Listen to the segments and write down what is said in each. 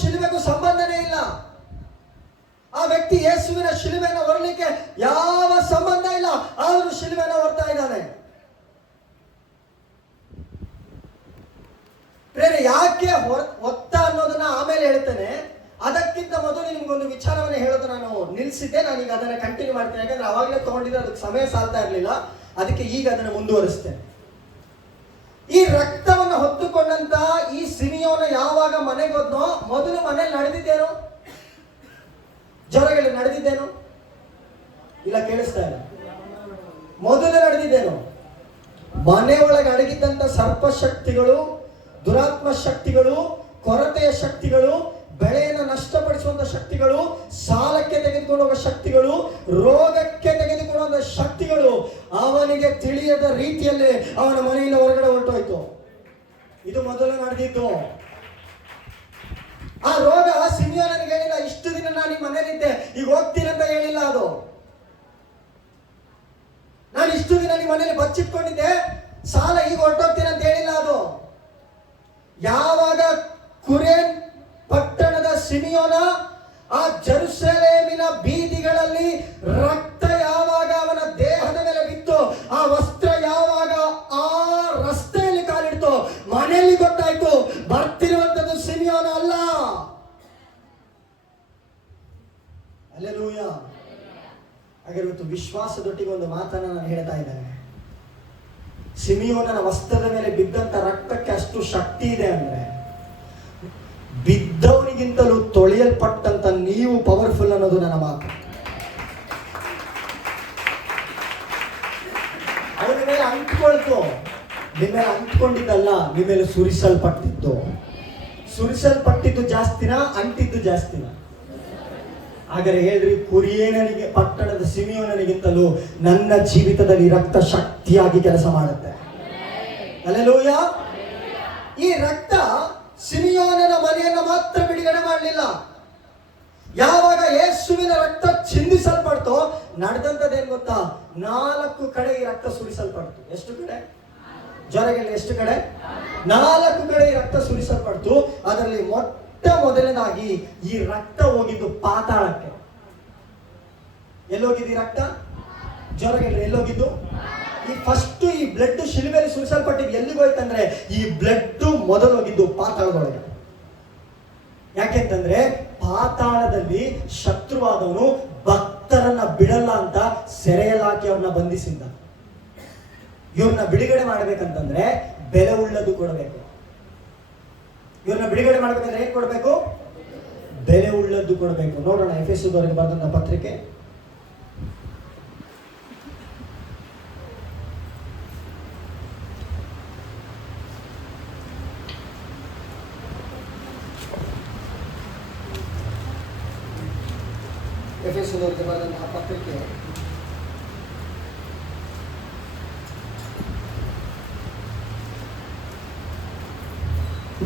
ಶಿಲುಬೆಗೂ ಸಂಬಂಧನೇ ಇಲ್ಲ. ಆ ವ್ಯಕ್ತಿ ಯೇಸುವಿನ ಶಿಲುಬೆಯನ್ನು ಹೊರಲಿಕ್ಕೆ ಯಾವ ಸಂಬಂಧ ಇಲ್ಲ, ಆದರೂ ಶಿಲುಬೆಯನ್ನು ಹೊರ್ತಾ ಇದ್ದಾನೆ. ಬೇರೆ ಯಾಕೆ ಹೊತ್ತ ಅನ್ನೋದನ್ನ ಆಮೇಲೆ ಹೇಳ್ತೇನೆ. ಅದಕ್ಕಿಂತ ಮೊದಲು ನಿಮ್ಗೊಂದು ವಿಚಾರವನ್ನು ಹೇಳೋದು ನಾನು ನಿಲ್ಲಿಸಿದ್ದೆ. ನಾನೀಗ ಅದನ್ನ ಕಂಟಿನ್ಯೂ ಮಾಡ್ತೇನೆ, ಯಾಕಂದ್ರೆ ಅವಾಗಲೇ ತಗೊಂಡಿದ್ರೆ ಅದಕ್ಕೆ ಸಮಯ ಸಾಲ್ತಾ ಇರಲಿಲ್ಲ. ಅದಕ್ಕೆ ಈಗ ಅದನ್ನು ಮುಂದುವರಿಸ್ತೇನೆ. ಈ ರಕ್ತವನ್ನು ಹೊತ್ತುಕೊಂಡಂತ ಈ ಸಿಮಿಯೋನ ಯಾವಾಗ ಮನೆಗೆ ಹೋದ್ನೋ, ಮೊದಲು ಮನೇಲಿ ನಡೆದಿದ್ದೇನು? ಜ್ವರಗಳು ನಡೆದಿದ್ದೇನು? ಇಲ್ಲ, ಕೇಳಿಸ್ತಾ ಇಲ್ಲ. ಮೊದಲು ನಡೆದಿದ್ದೇನು? ಮನೆಯೊಳಗೆ ಅಡಗಿದ್ದಂತ ಸರ್ಪಶಕ್ತಿಗಳು, ದುರಾತ್ಮ ಶಕ್ತಿಗಳು, ಕೊರತೆಯ ಶಕ್ತಿಗಳು, ಬೆಳೆಯನ್ನು ನಷ್ಟಪಡಿಸುವಂತ ಶಕ್ತಿಗಳು, ಸಾಲಕ್ಕೆ ತೆಗೆದುಕೊಳ್ಳುವ ಶಕ್ತಿಗಳು, ರೋಗಕ್ಕೆ ತೆಗೆದುಕೊಳ್ಳುವ ಶಕ್ತಿಗಳು ಅವನಿಗೆ ತಿಳಿಯದ ರೀತಿಯಲ್ಲಿ ಅವನ ಮನೆಯಿಂದ ಹೊರಗಡೆ ಹೊರಟೋಯ್ತು. ಇದು ಮೊದಲು ನಡೆದಿತ್ತು. ಆ ರೋಗ ಸಿಮಿಯೋನನಿಗೆ ಹೇಳಿಲ್ಲ, ಇಷ್ಟು ದಿನ ನಾನು ಈ ಮನೇಲಿದ್ದೆ, ಈಗ ಹೋಗ್ತೀನಿ ಅಂತ ಹೇಳಿಲ್ಲ. ಅದು ನಾನು ಇಷ್ಟು ದಿನ ನಿಮ್ಮ ಮನೇಲಿ ಬಚ್ಚಿಟ್ಕೊಂಡಿದ್ದೆ, ಸಾಲ ಈಗ ಹೊರಟೋಗ್ತೀನಿ ಅಂತ ಹೇಳಿಲ್ಲ. ಅದು ಯಾವಾಗ ಕುರೇನ್ ಪಟ್ಟಣದ ಸಿಮಿಯೋನ ಆ ಜೆರುಸಲೇಮಿನ ಬೀದಿಗಳಲ್ಲಿ ರಕ್ತ ಯಾವಾಗ ಅವನ ದೇಹದ ಮೇಲೆ ಬಿತ್ತು, ಆ ವಸ್ತ್ರ ಯಾವಾಗ ಆ ರಸ್ತೆಯಲ್ಲಿ ಕಾಲಿಡ್ತು, ಮನೆಯಲ್ಲಿ ಗೊತ್ತಾಯ್ತು ಬರ್ತಿರುವಂತದ್ದು ಸಿಮಿಯೋನ ಅಲ್ಲ. ಹಲ್ಲೆಲೂಯಾ. ಹಾಗೆ ಇವತ್ತು ವಿಶ್ವಾಸದೊಟ್ಟಿಗೆ ಒಂದು ಮಾತನ್ನು ನಾನು ಹೇಳ್ತಾ ಇದ್ದೇನೆ. ಸಿಮಿಯೋನನ ವಸ್ತ್ರದ ಮೇಲೆ ಬಿದ್ದಂತ ರಕ್ತಕ್ಕೆ ಅಷ್ಟು ಶಕ್ತಿ ಇದೆ ಅಂದ್ರೆ, ಬಿದ್ದವನಿಗಿಂತಲೂ ತೊಳೆಯಲ್ಪಟ್ಟಂತ ನೀವು ಪವರ್ಫುಲ್ ಅನ್ನೋದು ನನ್ನ ಮಾತು. ಅವನ ಮೇಲೆ ಅಂಟ್ಕೊಳ್ತು, ನಿಮ್ಮ ಮೇಲೆ ಅಂಟ್ಕೊಂಡಿದ್ದಲ್ಲ, ನಿಮ್ಮ ಮೇಲೆ ಸುರಿಸಲ್ಪಟ್ಟಿದ್ದು. ಸುರಿಸಲ್ಪಟ್ಟಿದ್ದು ಜಾಸ್ತಿನ, ಅಂಟಿದ್ದು ಜಾಸ್ತಿನ? ಹಾಗಾದ್ರೆ ಹೇಳ್ರಿ, ಕುರಿಯೇನನಿಗೆ ಪಟ್ಟಣದ ಸಿಮಿಯೋನನಿಗಿಂತಲೂ ನನ್ನ ಜೀವಿತದಲ್ಲಿ ರಕ್ತ ಶಕ್ತಿಯಾಗಿ ಕೆಲಸ ಮಾಡುತ್ತೆ. ಹಲ್ಲೆಲೂಯಾ. ಈ ರಕ್ತ ಸಿಮಿಯೋನನ ಮನೆಯನ್ನು ಮಾತ್ರ ಬಿಡುಗಡೆ ಮಾಡಲಿಲ್ಲ. ಯಾವಾಗ ಯೇಸುವಿನ ರಕ್ತ ಚಿಂದಿಸಲ್ಪಡ್ತೋ ನಡೆದಂತದ್ದೇನು ಗೊತ್ತಾ? 4 ಕಡೆ ಈ ರಕ್ತ ಸುರಿಸಲ್ಪಡ್ತು. ಎಷ್ಟು ಕಡೆ? ಜ್ವರಗಳಲ್ಲಿ ಎಷ್ಟು ಕಡೆ? 4 ಕಡೆ ಈ ರಕ್ತ ಸುರಿಸಲ್ಪಡ್ತು. ಅದರಲ್ಲಿ ಮೊದಲನೇದಾಗಿ ಈ ರಕ್ತ ಹೋಗಿದ್ದು ಪಾತಾಳಕ್ಕೆ. ಎಲ್ಲೋಗಿದ್ದು ಈ ರಕ್ತ? ಜ್ವರಗಳಲ್ಲಿ ಎಲ್ಲೋಗಿದ್ದು? ಈ ಫಸ್ಟ್ ಈ ಬ್ಲಡ್ ಶಿಲುಬೆಯಲ್ಲಿ ಸುರಿಸಲ್ಪಟ್ಟಿದ್ದು ಎಲ್ಲಿಗೆ ಹೋಯ್ತಂದ್ರೆ, ಈ ಬ್ಲಡ್ ಮೊದಲು ಹೋಗಿದ್ದು ಪಾತಾಳದೊಳಗೆ. ಯಾಕೆಂತಂದ್ರೆ ಪಾತಾಳದಲ್ಲಿ ಶತ್ರುವಾದವನು ಭಕ್ತರನ್ನ ಬಿಡಲ್ಲ ಅಂತ ಸೆರೆಯಲ್ಲಾಕಿ ಅವ್ರನ್ನ ಬಂಧಿಸಿದ್ದ. ಇವ್ರನ್ನ ಬಿಡುಗಡೆ ಮಾಡ್ಬೇಕಂತಂದ್ರೆ ಬೆಲೆ ಉಳ್ಳದು ಕೊಡಬೇಕು. ಇವ್ರನ್ನ ಬಿಡುಗಡೆ ಮಾಡ್ಬೇಕಂದ್ರೆ ಏನ್ ಕೊಡ್ಬೇಕು? ಬೆಲೆ ಉಳ್ಳದ್ದು ಕೊಡಬೇಕು. ನೋಡೋಣ ಎಫೆಸದವರಿಗೆ ಬರೆದಂತ ಪತ್ರಿಕೆ ಎಫೆಸದವರಿಗೆ ಬರೆದಂತಹ ಪತ್ರಿಕೆ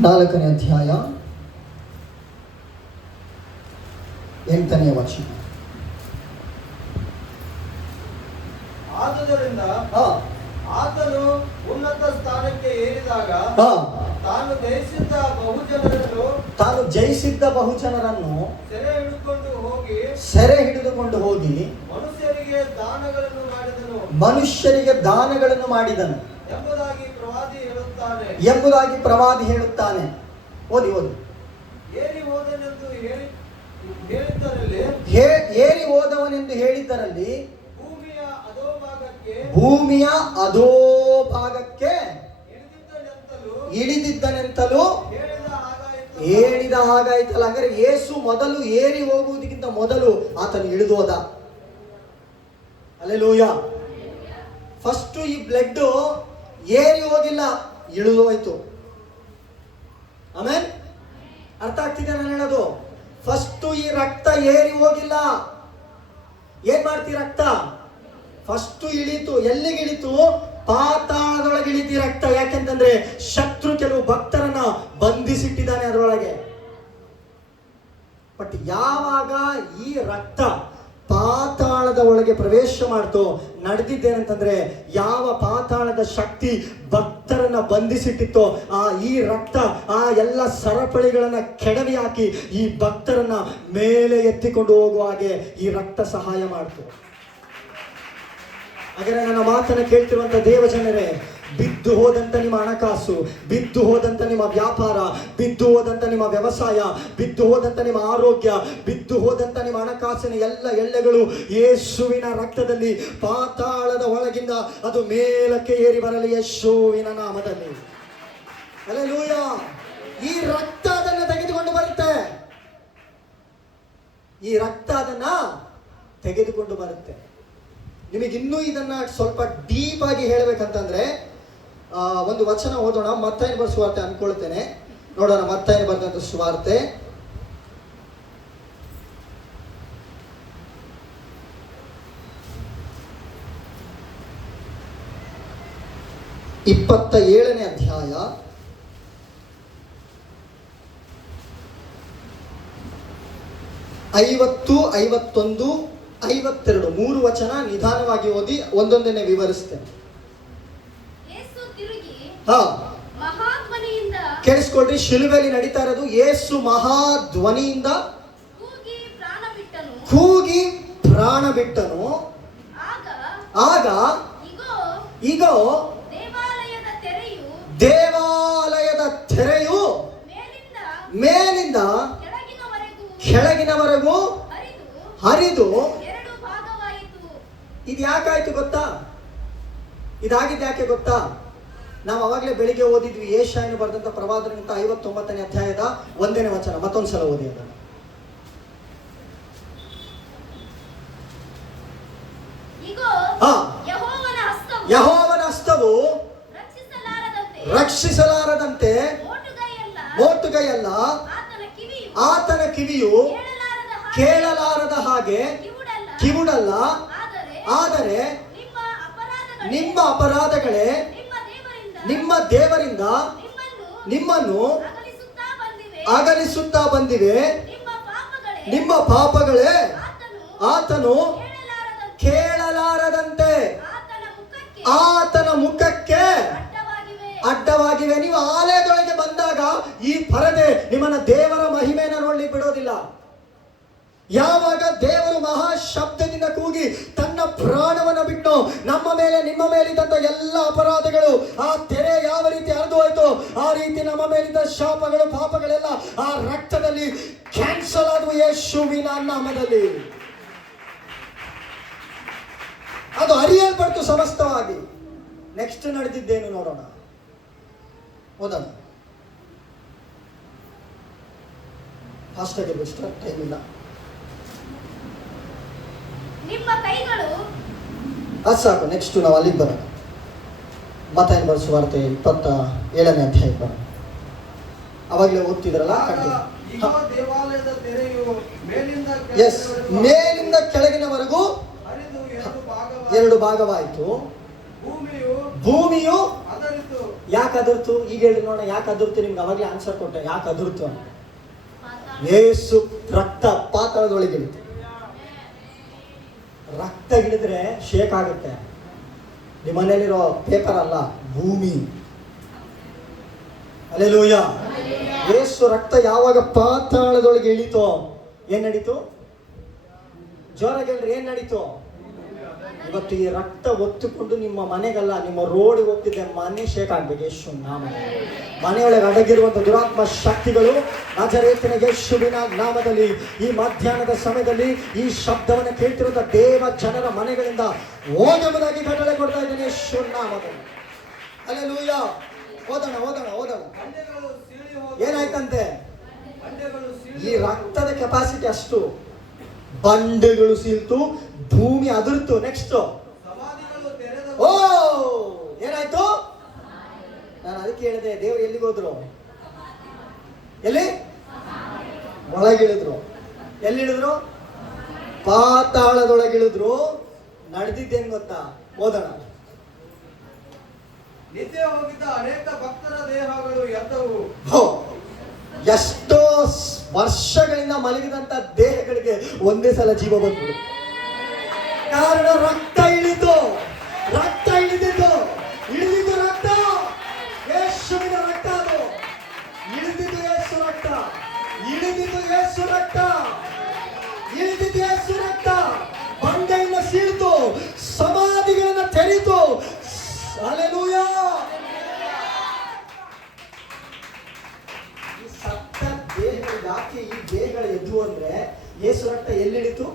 4ನೇ ಅಧ್ಯಾಯ 8ನೇ ವಚನ. ಆದುದರಿಂದ ಆತನು ಉನ್ನತ ಸ್ಥಾನಕ್ಕೆ ಏರಿದಾಗ ತಾನು ಜಯಿಸಿದ್ದ ಬಹುಜನರನ್ನು ಸೆರೆ ಹಿಡಿದುಕೊಂಡು ಹೋಗಿ ಮನುಷ್ಯರಿಗೆ ದಾನಗಳನ್ನು ಮಾಡಿದನು ಎಂಬುದಾಗಿ ಪ್ರವಾದಿ ಹೇಳುತ್ತಾನೆ. ಓದಿ. ಏರಿ ಹೋದವನೆಂದು ಹೇಳಿದ್ದರಲ್ಲಿ ಭೂಮಿಯ ಅಧೋಭಾಗಕ್ಕೆ ಇಳಿದಿದ್ದನೆಂತಲೂ ಹೇಳಿದ ಹಾಗಾಯ್ತಲ್ಲ. ಹಾಗಾದ್ರೆ ಯೇಸು ಮೊದಲು ಏರಿ ಹೋಗುವುದಕ್ಕಿಂತ ಮೊದಲು ಆತನು ಇಳಿದು ಹೋದ. ಹಲ್ಲೆಲೂಯಾ. ಫಸ್ಟ್ ಈ ಬ್ಲಡ್ ಏರಿ ಹೋಗಿಲ್ಲ, ಇಳಿದು ಹೋಯ್ತು. ಆಮೇಲೆ ಅರ್ಥ ಆಗ್ತಿದೆ ನಾನು ಹೇಳೋದು? ಫಸ್ಟ್ ಈ ರಕ್ತ ಏರಿ ಹೋಗಿಲ್ಲ. ಏನ್ ಮಾಡ್ತಿ? ರಕ್ತ ಫಸ್ಟ್ ಇಳಿತು. ಎಲ್ಲಿಗೆ ಇಳಿತು? ಪಾತಾಳದೊಳಗೆ ಇಳಿತಿ ರಕ್ತ. ಯಾಕೆಂತಂದ್ರೆ ಶತ್ರು ಕೆಲವು ಭಕ್ತರನ್ನ ಬಂಧಿಸಿಟ್ಟಿದ್ದಾನೆ ಅದರೊಳಗೆ. ಬಟ್ ಯಾವಾಗ ಈ ರಕ್ತ ಪಾತಾಳದ ಒಳಗೆ ಪ್ರವೇಶ ಮಾಡ್ತೋ ನಡೆದಿದ್ದೇನಂತಂದ್ರೆ, ಯಾವ ಪಾತಾಳದ ಶಕ್ತಿ ಭಕ್ತರನ್ನ ಬಂಧಿಸಿಟ್ಟಿತ್ತೋ ಈ ರಕ್ತ ಆ ಎಲ್ಲ ಸರಪಳಿಗಳನ್ನ ಕೆಡವಿ ಹಾಕಿ ಈ ಭಕ್ತರನ್ನ ಮೇಲೆ ಎತ್ತಿಕೊಂಡು ಹೋಗುವ ಹಾಗೆ ಈ ರಕ್ತ ಸಹಾಯ ಮಾಡ್ತು. ಹಾಗಾದ್ರೆ ನನ್ನ ಮಾತನ್ನ ಕೇಳ್ತಿರುವಂತ ದೇವ ಜನರೇ, ಬಿದ್ದು ಹೋದಂತ ನಿಮ್ಮ ಹಣಕಾಸು, ಬಿದ್ದು ಹೋದಂತ ನಿಮ್ಮ ವ್ಯಾಪಾರ, ಬಿದ್ದು ಹೋದಂತ ನಿಮ್ಮ ವ್ಯವಸಾಯ, ಬಿದ್ದು ಹೋದಂತ ನಿಮ್ಮ ಆರೋಗ್ಯ, ಬಿದ್ದು ಹೋದಂತ ನಿಮ್ಮ ಹಣಕಾಸಿನ ಎಲ್ಲ ಎಳ್ಳೆಗಳು ಯೇಸುವಿನ ರಕ್ತದಲ್ಲಿ ಪಾತಾಳದ ಒಳಗಿಂದ ಅದು ಮೇಲಕ್ಕೆ ಏರಿ ಬರಲಿ ಯೇಸುವಿನ ನಾಮದಲ್ಲಿ. ಹಲ್ಲೆಲೂಯಾ. ಈ ರಕ್ತ ಅದನ್ನ ತೆಗೆದುಕೊಂಡು ಬರುತ್ತೆ. ಈ ರಕ್ತ ಅದನ್ನ ತೆಗೆದುಕೊಂಡು ಬರುತ್ತೆ. ನಿಮಗಿನ್ನೂ ಇದನ್ನ ಸ್ವಲ್ಪ ಡೀಪ್ ಆಗಿ ಹೇಳಬೇಕಂತಂದ್ರೆ ಒಂದು ವಚನ ಓದೋಣ. ಮತ್ತಾಯನ ಬರೆದ ಸುವಾರ್ತೆ ಅನ್ಕೊಳ್ತೇನೆ, ನೋಡೋಣ. ಮತ್ತಾಯನ ಬರೆದಂತ ಸುವಾರ್ತೆ 27ನೇ ಅಧ್ಯಾಯ 50, 51, 52 3 ವಚನ ನಿಧಾನವಾಗಿ ಓದಿ ಒಂದೊಂದನ್ನೇ ವಿವರಿಸ್ತೇನೆ. ಕೇಳಿಸ್ಕೊಳ್ರಿ. ಶಿಲುಬೆಯಲ್ಲಿ ನಡೀತಾ ಇರೋದು ಯೇಸು ಮಹಾಧ್ವನಿಯಿಂದ ಕೂಗಿ ಪ್ರಾಣ ಬಿಟ್ಟನು. ಆಗ ಈಗೋ ದೇವಾಲಯದ ತೆರೆಯು ಮೇಲಿಂದ ಕೆಳಗಿನವರೆಗೂ ಹರಿದು. ಇದು ಯಾಕಾಯ್ತು ಗೊತ್ತಾ? ಇದಾಗಿದ್ದು ಯಾಕೆ ಗೊತ್ತಾ? ನಾವು ಅವಾಗಲೇ ಬೆಳಿಗ್ಗೆ ಓದಿದ್ವಿ ಯೆಶಾಯನು ಬರೆದಂತ ಪ್ರವಾದನೆ 59ನೇ ಅಧ್ಯಾಯದ 1ನೇ ವಚನ. ಮತ್ತೊಂದ್ಸಲ ಓದಿ ಅದನ್ನು. ಯೆಹೋವನ ಹಸ್ತವು ರಕ್ಷಿಸಲಾರದಂತೆ ಮೋಟುಗೈಯಲ್ಲ, ಆತನ ಕಿವಿಯು ಕೇಳಲಾರದ ಹಾಗೆ ಕಿವುಡಲ್ಲ. ಆದರೆ ನಿಮ್ಮ ಅಪರಾಧಗಳೇ ನಿಮ್ಮ ದೇವರಿಂದ ನಿಮ್ಮನ್ನು ಅಗಲಿಸುತ್ತಾ ಬಂದಿವೆ. ನಿಮ್ಮ ಪಾಪಗಳೇ ಆತನು ಕೇಳಲಾರದಂತೆ ಆತನ ಮುಖಕ್ಕೆ ಅಡ್ಡವಾಗಿವೆ. ನೀವು ಆಲಯದೊಳಗೆ ಬಂದಾಗ ಈ ಪರದೆ ನಿಮ್ಮನ್ನ ದೇವರ ಮಹಿಮೆಯನ್ನು ನೋಡ್ಲಿಕ್ಕೆ ಬಿಡೋದಿಲ್ಲ. ಯಾವಾಗ ದೇವರು ಮಹಾ ಶಬ್ದದಿಂದ ಕೂಗಿ ತನ್ನ ಪ್ರಾಣವನ್ನು ಬಿಟ್ಟು ನಮ್ಮ ಮೇಲೆ ನಿಮ್ಮ ಮೇಲಿದ್ದಂತ ಎಲ್ಲ ಅಪರಾಧಗಳು, ಆ ತೆರೆ ಯಾವ ರೀತಿ ಹರಿದು ಹೋಯ್ತು ಆ ರೀತಿ ನಮ್ಮ ಮೇಲಿದ್ದ ಶಾಪಗಳು ಪಾಪಗಳೆಲ್ಲ ಆ ರಕ್ತದಲ್ಲಿ ಕ್ಯಾನ್ಸಲ್ ಆದವು ಯೇಸುವಿನ ನಾಮದಲ್ಲಿ. ಅದು ಅರಿಯಲ್ಪಡ್ತು ಸಮಸ್ತವಾಗಿ. ನೆಕ್ಸ್ಟ್ ನಡೆದಿದ್ದೇನು ನೋಡೋಣ, ಓದೋಣ. ಫಾಸ್ಟ್ ಆಗಿ ಬಿಡ್ಸ್ಟ್ರ, ಟೈಮ್ ಇಲ್ಲ. ನಿಮ್ಮ ಕೈಗಳು ಅದು ಸಾಕು. ನೆಕ್ಸ್ಟ್ ನಾವು ಅಲ್ಲಿಗೆ ಬರೋಣ. ಮತ್ತಾಯನ ಬರೆದ ಸುವಾರ್ತೆ 27ನೇ ಅಧ್ಯಾಯ ಬರೋಣ. ಅವಾಗಲೇ ಓದ್ತಿದ್ರಲ್ಲ. ದೇವಾಲಯದ ತೆರೆಯು ಮೇಲಿಂದ ಕೆಳಗಿನವರೆಗೂ 2 ಭಾಗವಾಯಿತು. ಭೂಮಿಯು ಯಾಕೆ ಅದರ್ತು? ಈಗ ಹೇಳಿ ನೋಡೋಣ, ಯಾಕೆ ಅದರ್ತು? ನಿಮ್ಗೆ ಅವಾಗಲೇ ಆನ್ಸರ್ ಕೊಟ್ಟೆ, ಯಾಕೆ ಅದರ್ತು ಅಂತ. ಯೇಸು ರಕ್ತ ಪಾತಾಳದೊಳಗೆ ಇಳಿತು. ರಕ್ತ ಹಿಡಿದ್ರೆ ಶೇಕ್ ಆಗುತ್ತೆ. ನಿಮ್ಮ ಮನೇಲಿರೋ ಪೇಪರ್ ಅಲ್ಲ, ಭೂಮಿ. ಹಲ್ಲೆಲೂಯಾ. ಯೇಸು ರಕ್ತ ಯಾವಾಗ ಪಾತಾಳದೊಳಗೆ ಇಳಿತೋ ಏನ್ ನಡೀತು? ಜೋರಾಗಿ ಹೇಳ್ರಿ, ಏನ್ ನಡೀತು? ಇವತ್ತು ಈ ರಕ್ತ ಒತ್ತುಕೊಂಡು ನಿಮ್ಮ ಮನೆಗಲ್ಲ, ನಿಮ್ಮ ರೋಡ್ ಹೋಗ್ತಿದ್ದೆ ಮನೆ ಶೇಕ್ ಆಗ್ಬೇಕು. ಯೇಸು ನಾಮ. ಮನೆಯೊಳಗೆ ಅಡಗಿರುವಂತ ದುರಾತ್ಮ ಶಕ್ತಿಗಳು ನಜರೇತಿನ ಯೇಸುವಿನ ನಾಮದಲ್ಲಿ ಈ ಮಧ್ಯಾಹ್ನದ ಸಮಯದಲ್ಲಿ ಈ ಶಬ್ದವನ್ನು ಕೇಳ್ತಿರುವಂತ ದೇವ ಜನರ ಮನೆಗಳಿಂದ ಹೋಗುವುದಾಗಿ ಕಟ್ಟಳೆ ಕೊಡ್ತಾ ಇದ್ದೇನೆ ಯೇಸು ನಾಮದಲ್ಲಿ. ಹಲ್ಲೆಲೂಯಾ. ಓದೋಣ ಓದೋಣ ಓದೋಣ. ಏನಾಯ್ತಂತೆ? ಈ ರಕ್ತದ ಕೆಪಾಸಿಟಿ ಅಷ್ಟು. ಬಂಡೆಗಳು ಸೀಲ್ತು, ಭೂಮಿ ಅದರ್ತು. ನೆಕ್ಸ್ಟ್ ಓ ಏನಾಯ್ತು? ನಾನು ಅದಕ್ಕೆ ಹೇಳಿದೆ, ದೇವ್ರು ಎಲ್ಲಿಗೆ ಹೋದ್ರು? ಎಲ್ಲಿ? ಒಳಗಿಳಿದ್ರು. ಎಲ್ಲಿಳಿದ್ರು? ಪಾತಾಳದೊಳಗಿಳಿದ್ರು. ನಡೆದಿದ್ದೇನು ಗೊತ್ತಾ? ಓದೋಣ. ನಿತ್ಯ ಹೋಗಿದ್ದ ಅನೇಕ ಭಕ್ತರ ದೇಹಗಳು ಎದ್ದವು. ಎಷ್ಟೋ ವರ್ಷಗಳಿಂದ ಮಲಗಿದಂತ ದೇಹಗಳಿಗೆ ಒಂದೇ ಸಲ ಜೀವ ಬಂದ್ಬಿಡು. ಕಾರಣ ರಕ್ತ ಇಳಿತು. ರಕ್ತ ಇಳಿದಿದ್ದು ರಕ್ತ ಯೇಸುವಿನ ರಕ್ತ. ಅದು ಇಳಿದಿದ್ದು ಯೇಸು ರಕ್ತ, ಇಳಿದಿದ್ದು ಯೇಸು ರಕ್ತ, ಇಳಿದಿದ್ದು ಯೇಸು ರಕ್ತ. ಬಂಡೆಯನ್ನು ಸೀಳ್ತು, ಸಮಾಧಿಗಳನ್ನ ತೆರೀತು. ಹಲ್ಲೆಲೂಯಾ. ಈ ಸತ್ತ ದೇಹಗಳು ಯಾಕೆ ಈ ದೇಹಗಳು ಎದ್ದು ಅಂದ್ರೆ ಯೇಸು ರಕ್ತ ಎಲ್ಲಿಳಿತು?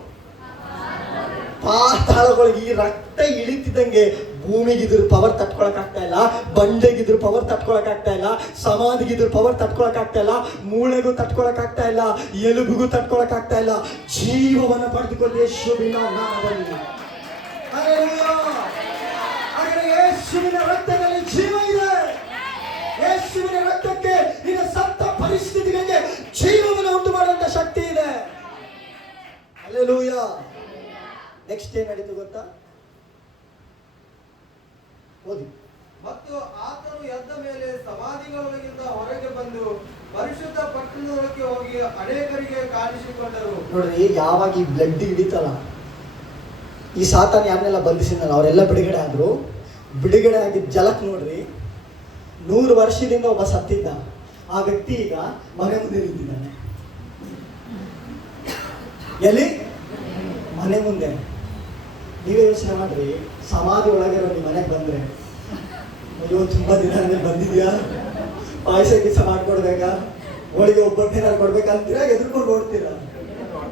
ಪಾತಾಳಗಳಿಗೆ. ಈ ರಕ್ತ ಇಳಿತಿದ್ದಂಗೆ ಭೂಮಿಗಿದ್ರು ಪವರ್ ತಟ್ಕೊಳಕ್ ಆಗ್ತಾ ಇಲ್ಲ, ಬಂಡೆಗಿದ್ರು ಪವರ್ ತಟ್ಕೊಳಕ್ ಆಗ್ತಾ ಇಲ್ಲ, ಸಮಾಧಿಗಿದ್ರು ಪವರ್ ತಟ್ಕೊಳಕ್ ಆಗ್ತಾ ಇಲ್ಲ, ಮೂಳೆಗೂ ತಟ್ಕೊಳಕ್ ಆಗ್ತಾ ಇಲ್ಲ, ಎಲುಬಿಗೂ ತಟ್ಕೊಳಕ್ ಆಗ್ತಾ ಇಲ್ಲ. ಜೀವವನ್ನು ಪಡೆದುಕೊಂಡು ಯೇಸುವಿನ ನಾಮದಲ್ಲಿ. ಹಲ್ಲೆಲೂಯಾ. ಹಾಗಾದ್ರೆ ಯೇಸುವಿನ ರಕ್ತದಲ್ಲಿ ಜೀವ ಇದೆ. ಯೇಸುವಿನ ರಕ್ತಕ್ಕೆ ನಿನ್ನ ಸತ್ತ ಪರಿಸ್ಥಿತಿಗಳಿಗೆ ಜೀವವನ್ನು ಉಂಟು ಮಾಡುವಂತ ಶಕ್ತಿ ಇದೆ. ಹಲ್ಲೆಲೂಯಾ. ನೆಕ್ಸ್ಟ್ ಏನ್ ನಡೀತು ಗೊತ್ತಾ? ಓದಿ. ಮತ್ತು ಆತನು ಎದ್ದ ಮೇಲೆ ಸಮಾಧಿಗಳೊಳಗಿಂದ ಹೊರಗೆ ಬಂದು ಪರಿಶುದ್ಧ ಪಟ್ಟಣದೊಳಗೆ ಹೋಗಿ ಅನೇಕರಿಗೆ ಕಾಣಿಸಿಕೊಂಡರು. ನೋಡ್ರಿ, ಯಾವಾಗ ಈ ಬ್ಲಡ್ ಹಿಡಿತಲ್ಲ, ಈ ಸಾತಾನ ಯಾರನ್ನೆಲ್ಲ ಬಂಧಿಸಿದ್ನಲ್ಲ ಅವರೆಲ್ಲ ಬಿಡುಗಡೆ ಆದ್ರು. ಬಿಡುಗಡೆ ಆಗಿದ್ದ ಜಲಕ್ ನೋಡ್ರಿ, 100 ವರ್ಷದಿಂದ ಒಬ್ಬ ಸತ್ತಿದ್ದ ಆ ವ್ಯಕ್ತಿ ಈಗ ಮನೆ ಮುಂದೆ ನಿಂತಿದ್ದಾನೆ. ಎಲ್ಲಿ? ಮನೆ ಮುಂದೆ. ನೀವೇ ಯೋಚನೆ ಮಾಡ್ರಿ, ಸಮಾಧಿ ಒಳಗಿರೋ ನಿಮ್ಮ ಮನೆಗೆ ಬಂದ್ರೆ, ಅಯ್ಯೋ ತುಂಬಾ ದಿನ ಆದ್ಮೇಲೆ ಬಂದಿದ್ಯಾ, ಪಾಯಸ ಗೀಸ ಮಾಡ್ಕೊಡ್ಬೇಕಾ, ಹೋಳಿಗೆ ಒಬ್ಬಟ್ಟೇನಾರು ಕೊಡ್ಬೇಕಂತೀರಾ, ಎದುರ್ಕೊಂಡು ಓಡ್ತೀರಾ.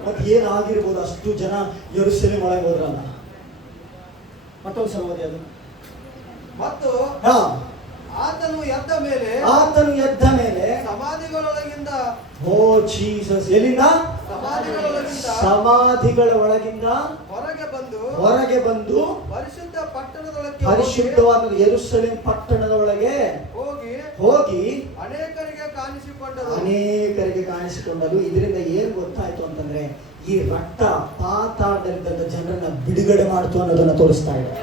ಮತ್ತೆ ಏನಾಗಿರ್ಬೋದು, ಅಷ್ಟು ಜನ ಯೆರೂಸಲೇಮ್ ಒಳಗೆ ಹೋದ್ರಲ್ಲ. ಮತ್ತೊಂದ್ಸಲ ಓದಿ ಅದು. ಮತ್ತು ಆತನು ಎದ್ದ ಮೇಲೆ ಸಮಾಧಿಗಳೊಳಗಿಂದ, ಓ ಜೀಸಸ್, ಎಲ್ಲಿಂದ? ಸಮಾಧಿಗಳ ಒಳಗಿಂದ ಹೊರಗೆ ಬಂದು ಪರಿಶುದ್ಧವಾದ ಯೆರೂಸಲೇಮ್ ಪಟ್ಟಣದ ಒಳಗೆ ಹೋಗಿ ಅನೇಕರಿಗೆ ಕಾಣಿಸಿಕೊಂಡರು. ಇದರಿಂದ ಏನ್ ಗೊತ್ತಾಯ್ತು ಅಂತಂದ್ರೆ, ಈ ರಕ್ತ ಪಾತಾಳದಲ್ಲಿದ್ದಂತ ಜನರನ್ನ ಬಿಡುಗಡೆ ಮಾಡ್ತು ಅನ್ನೋದನ್ನ ತೋರಿಸ್ತಾ ಇದೆ.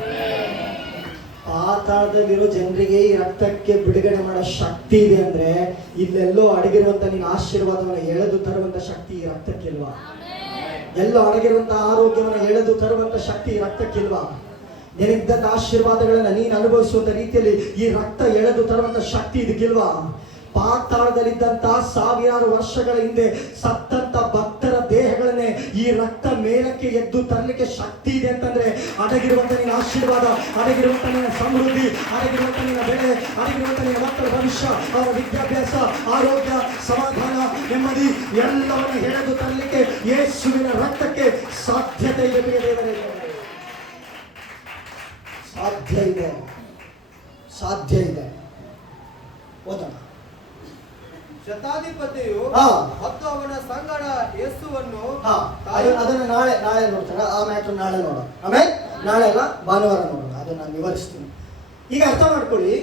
ಪಾತಾಳದಲ್ಲಿರೋ ಜನರಿಗೆ ಈ ರಕ್ತಕ್ಕೆ ಬಿಡುಗಡೆ ಮಾಡೋ ಶಕ್ತಿ ಇದೆ ಅಂದ್ರೆ, ಇಲ್ಲೆಲ್ಲೋ ಅಡಗಿರುವಂತ ನಿನ್ನ ಆಶೀರ್ವಾದವನ್ನು ಎಳೆದು ತರುವಂತ ಶಕ್ತಿ ಈ ರಕ್ತಕ್ಕಿಲ್ವಾ? ಎಲ್ಲೋ ಅಡಗಿರುವಂತ ಆರೋಗ್ಯವನ್ನು ಎಳೆದು ತರುವಂತ ಶಕ್ತಿ ಈ ರಕ್ತಕ್ಕಿಲ್ವಾ? ನಿನಗಿದ್ದಂತ ಆಶೀರ್ವಾದಗಳನ್ನ ನೀನು ಅನುಭವಿಸುವಂತ ರೀತಿಯಲ್ಲಿ ಈ ರಕ್ತ ಎಳೆದು ತರುವಂತ ಶಕ್ತಿ ಇದಕ್ಕಿಲ್ವಾ? ಪಾತಾಳದಲ್ಲಿದ್ದಂತ ಸಾವಿರಾರು ವರ್ಷಗಳ ಹಿಂದೆ ಸತ್ತಂತ ಭಕ್ತರ ದೇಹಗಳನ್ನೇ ಈ ರಕ್ತ ಮೇಲಕ್ಕೆ ಎದ್ದು ತರಲಿಕ್ಕೆ ಶಕ್ತಿ ಇದೆ ಅಂತಂದ್ರೆ, ಅಡಗಿರುವಂತ ನಿನ್ನ ಆಶೀರ್ವಾದ, ಅಡಗಿರುವಂತ ನಿನ್ನ ಸಮೃದ್ಧಿ, ಅಡಗಿರುವಂತ ನಿನ್ನ ಬೆಳೆ, ಅಡಗಿರುವಂತ ನಿನ್ನ ಮಕ್ಕಳ ಭವಿಷ್ಯ, ಅವರ ವಿದ್ಯಾಭ್ಯಾಸ, ಆರೋಗ್ಯ, ಸಮಾಧಾನ, ನೆಮ್ಮದಿ ಎಲ್ಲವನ್ನು ಎಳೆದು ತರಲಿಕ್ಕೆ ಯೇಸುವಿನ ರಕ್ತಕ್ಕೆ ಸಾಧ್ಯತೆ ಇದೆ. ದೇವರೇ, ಸಾಧ್ಯ ಇದೆ. ಓದೋಣ. ಶತಾಧಿಪತಿಯು ಮತ್ತು ಅವನ ಸಂಗಡ ಯೇಸುವನ್ನು, ಅದನ್ನ ನಾಳೆ ನೋಡ್ತಾರೆ. ಆ ಮ್ಯಾಟ್ರ್ ನಾಳೆ ನೋಡೋಣ. ಆಮೇಲೆ ನಾಳೆ ಅಲ್ಲ, ಭಾನುವಾರ ನೋಡೋಣ. ಅದನ್ನ ನಾನು ವಿವರಿಸ್ತೀನಿ. ಈಗ ಅರ್ಥ ಮಾಡ್ಕೊಳ್ಳಿ,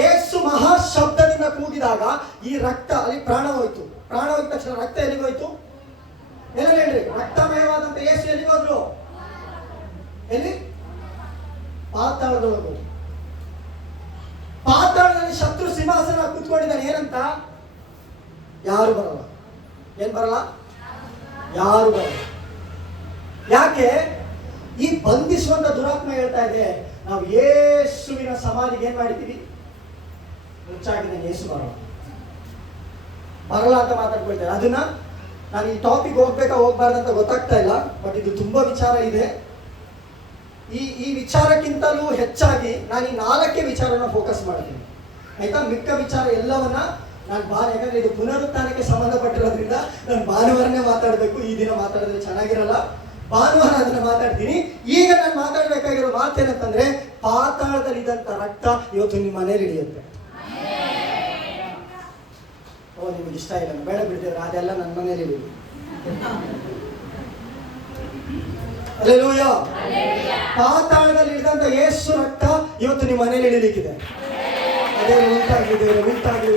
ಯೇಸು ಮಹಾ ಶಬ್ದದಿಂದ ಕೂಗಿದಾಗ ಈ ರಕ್ತ ಅಲ್ಲಿ ಪ್ರಾಣ ಹೋಯ್ತು. ಪ್ರಾಣ ಹೋಯ್ತ ತಕ್ಷಣ ರಕ್ತ ಎಲ್ಲಿಗೋಯ್ತು? ಎಲ್ಲ ಹೇಳ್ರಿ. ರಕ್ತಮಯವಾದಂತ ಯೇಸು ಎಲ್ಲಿಗೋದ್ರು? ಎಲ್ಲಿ? ಪಾತಾಳದೊಳಗು. ಪಾತಾಳದಲ್ಲಿ ಶತ್ರು ಸಿಂಹಾಸನ ಕೂತ್ಕೊಂಡಿದ್ದಾನೆ. ಏನಂತ? ಯಾರು ಬರಲ್ಲ. ಏನ್ ಬರಲ್ಲ? ಯಾರು ಬರಲ್ಲ. ಯಾಕೆ? ಈ ಬಂಧಿಸುವಂತ ದುರಾತ್ಮ ಹೇಳ್ತಾ ಇದೆ, ನಾವು ಯೇಸುವಿನ ಸಮಾಧಿಗೆ ಏನ್ ಮಾಡಿದ್ದೀವಿ? ಮುಚ್ಚಾಗಿದೆ. ಯೇಸು ಬರಲ್ಲ ಅಂತ ಮಾತಾಡ್ಕೊಳ್ತೇನೆ. ಅದನ್ನ ನಾನು ಈ ಟಾಪಿಕ್ ಹೋಗ್ಬಾರ್ದಂತ ಗೊತ್ತಾಗ್ತಾ ಇಲ್ಲ. ಬಟ್ ಇದು ತುಂಬಾ ವಿಚಾರ ಇದೆ. ಈ ವಿಚಾರಕ್ಕಿಂತಲೂ ಹೆಚ್ಚಾಗಿ ನಾನು ಈ 4 ವಿಚಾರನ ಫೋಕಸ್ ಮಾಡ್ತೀನಿ. ಆಯ್ತಾ? ಮಿಕ್ಕ ವಿಚಾರ ಎಲ್ಲವನ್ನ ನಾನು ಯಾಕಂದ್ರೆ ಇದು ಪುನರುತ್ಥಾನಕ್ಕೆ ಸಂಬಂಧಪಟ್ಟಿರೋದ್ರಿಂದ ನಾನು ಭಾನುವಾರನೇ ಮಾತಾಡಬೇಕು. ಈ ದಿನ ಮಾತಾಡಿದ್ರೆ ಚೆನ್ನಾಗಿರಲ್ಲ. ಭಾನುವಾರ ಅದನ್ನ ಮಾತಾಡ್ತೀನಿ. ಈಗ ನಾನು ಮಾತಾಡ್ಬೇಕಾಗಿರೋ ಮಾತೇನಂತಂದ್ರೆ, ಪಾತಾಳದಲ್ಲಿದ್ದಂತ ರಕ್ತ ಇವತ್ತು ನಿಮ್ಮ ಮನೇಲಿ ಹಿಡಿಯುತ್ತೆ. ಓ, ನಿಮ್ಗೆ ಇಷ್ಟ ಇಲ್ಲ, ಬೇಡ ಬಿಡ್ತೀರ, ಅದೆಲ್ಲ ನನ್ನ ಮನೇಲಿ ಹಿಡಿಯುತ್ತೆ. ಹಲ್ಲೆಲೂಯಾ. ಪಾತಾಳದಲ್ಲಿ ಇಳಿದಂತ ಯೇಸು ರಕ್ತ ಇವತ್ತು ನಿಮ್ಮ ಮನೇಲಿ ಇಳಿಲಿಕ್ಕಿದೆ. ಅದೇ ಉಂಟಾಗ್ಲಿ.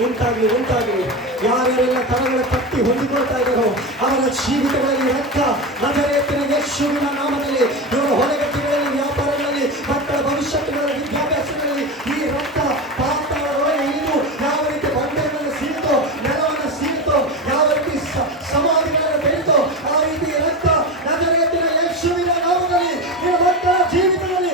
ಯಾರೆಲ್ಲ ತರಗಳ ತಟ್ಟಿ ಹೊಂದಿಕೊಳ್ತಾ ಇದ್ದಾರೋ ಅವರ ಜೀವಿತಗಳಲ್ಲಿ ರಕ್ತ ನಜರೇತಿನ ಯೇಸುವಿನ ನಾಮದಲ್ಲಿ, ಇವರ ಹೊಲಗಟ್ಟಿಗಳಲ್ಲಿ, ವ್ಯಾಪಾರಗಳಲ್ಲಿ, ಮಕ್ಕಳ ಭವಿಷ್ಯಗಳಲ್ಲಿ, ವಿದ್ಯಾಭ್ಯಾಸಗಳಲ್ಲಿ ಈ ರಕ್ತ ಪಾತಾಳದೊಳಗೆ ಇಳಿದು ಯಾವ ರೀತಿ ಬಂಡೆಗಳನ್ನು ಸೀಳ್ತೋ, ನೆಲವನ್ನು ಸೀಳ್ತೋ, ಯಾವ ರೀತಿ ಸಮಾಧಿಗಳನ್ನು ಬೆಳೀತೋ, ಆ ರೀತಿ ರಕ್ತ ನಜರೇತಿನ ಯೇಸುವಿನ ನಾಮದಲ್ಲಿ ನಿಮ್ಮ ಮಕ್ಕಳ ಜೀವಿತದಲ್ಲಿ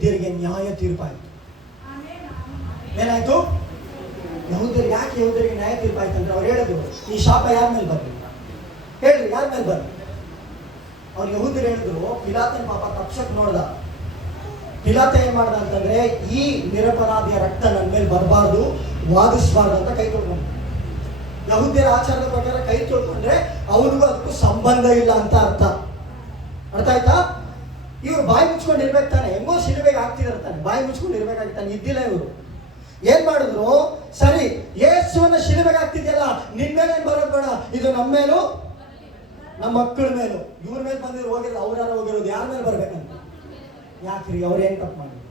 ಯಹೂದ್ಯರಿಗೆ ನ್ಯಾಯ ತೀರ್ಪಾಯಿತು. ಏನಾಯ್ತು? ಯಹೂದ್ಯರಿಗೆ ಯಾಕೆ ಯಹೂದ್ಯರಿಗೆ ನ್ಯಾಯ ತೀರ್ಪಾಯ್ತು ಅಂದ್ರೆ ಅವ್ರು ಹೇಳಿದ್ರು, ಈ ಶಾಪ ಯಾರ ಮೇಲೆ ಬರ್ಲಿ ಹೇಳ್ರಿ, ಯಾರ ಮೇಲೆ ಬರ್ಲಿ? ಅವ್ರು ಯಹೂದ್ಯರು ಹೇಳಿದ್ರು, ಪಿಲಾತನ ಪಾಪ ತಪ್ಸಕ್ ನೋಡ್ದ. ಪಿಲಾತ ಏನ್ ಮಾಡ್ದ ಅಂತಂದ್ರೆ, ಈ ನಿರಪರಾಧಿಯ ರಕ್ತ ನನ್ನ ಮೇಲೆ ಬರಬಾರ್ದು, ವಾದಿಸಬಾರ್ದು ಅಂತ ಕೈ ತೊಳ್ಕೊಂಡ. ಯಹೂದ್ಯರ ಆಚಾರದ ಪ್ರಕಾರ ಕೈ ತೊಳ್ಕೊಂಡ್ರೆ ಅವ್ರಿಗೂ ಅದಕ್ಕೂ ಸಂಬಂಧ ಇಲ್ಲ ಅಂತ ಅರ್ಥ. ಅರ್ಥ ಆಯ್ತಾ? ಇವ್ರು ಬಾಯಿ ಮುಚ್ಕೊಂಡು ಇರ್ಬೇಕು ತಾನೆ, ಹೆಂಗೋ ಶಿಲುಬೆಗೆ ಹಾಕ್ತಿದಾರೆ ತಾನೆ, ಬಾಯಿ ಮುಚ್ಕೊಂಡು ಇರ್ಬೇಕಾಗಿತ್ತಾನೆ. ಇದ್ದಿಲ್ಲ ಇವರು. ಏನ್ ಮಾಡಿದ್ರು, ಸರಿ ಯೇಸುವನ್ನ ಶಿಲುಬೆಗೆ ಹಾಕ್ತಿದ್ಯಲ್ಲ, ನಿನ್ ಮೇಲೆ ಏನ್ ಬರೋದು ಬೇಡ, ಇದು ನಮ್ಮ ಮೇಲೂ ನಮ್ಮ ಮಕ್ಕಳ ಮೇಲೂ. ಇವ್ರ ಮೇಲೆ ಬಂದಿದ್ರು ಹೋಗಿಲ್ಲ, ಅವ್ರಾರ ಹೋಗಿರೋದು ಯಾರ ಮೇಲೆ ಬರ್ಬೇಕಂತ. ಯಾಕ್ರಿ, ಅವ್ರು ಏನ್ ತಪ್ಪು ಮಾಡಿದ್ರು?